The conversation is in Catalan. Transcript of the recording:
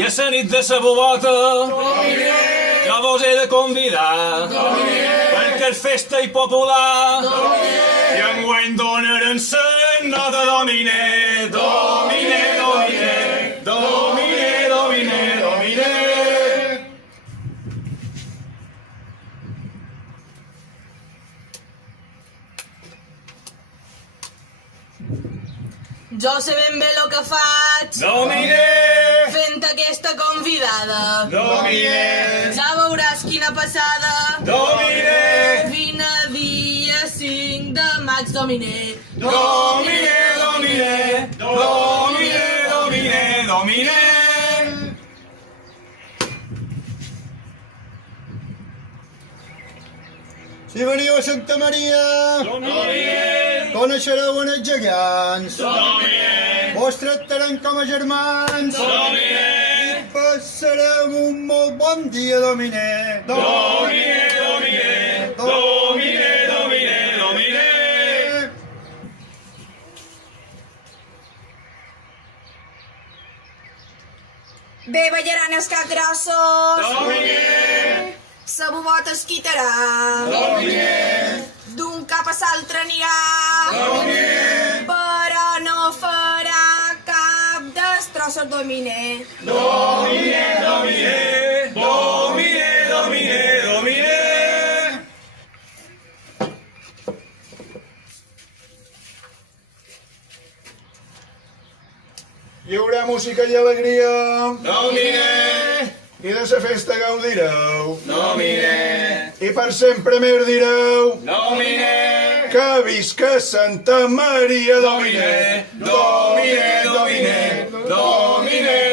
I a la nit de la bubota jo vos he de convidar perquè és festa i popular i enguany donarem la nota Dominer, Dominer, Dominer, Dominer, Dominer, Dominer. Jo sé ben bé el que faig Dominer, fent aquesta convidada. Dominer, Ja veuràs quina passada. Dominer, Vine dia 5 de maig, Dominer. Dominer, Dominer, Dominer, Dominer, Dominer. Si veniu a Santa Maria, Dominer, coneixereu els gegants. Dominer, Vos tractaran com a germans. Dominer, Passarem un molt bon dia, Dominer. Dominer, Dominer, Dominer, Dominer, Dominer. Bé, ballaran els capgrossos. Dominer, La bubota es quitarà. Dominer, D'un cap a l'altre anirà. Dominer, Però no farà cap destrosso al Dominer. Dominer, Dominer, Dominer, Dominer, Dominer. Hi haurà música i alegria. Dominer, I de la festa gaudireu. Dominer, I per sempre mer direu Dominer, que visca Santa Maria, Dominer. Dominer, Dominer, Dominer, Dominer.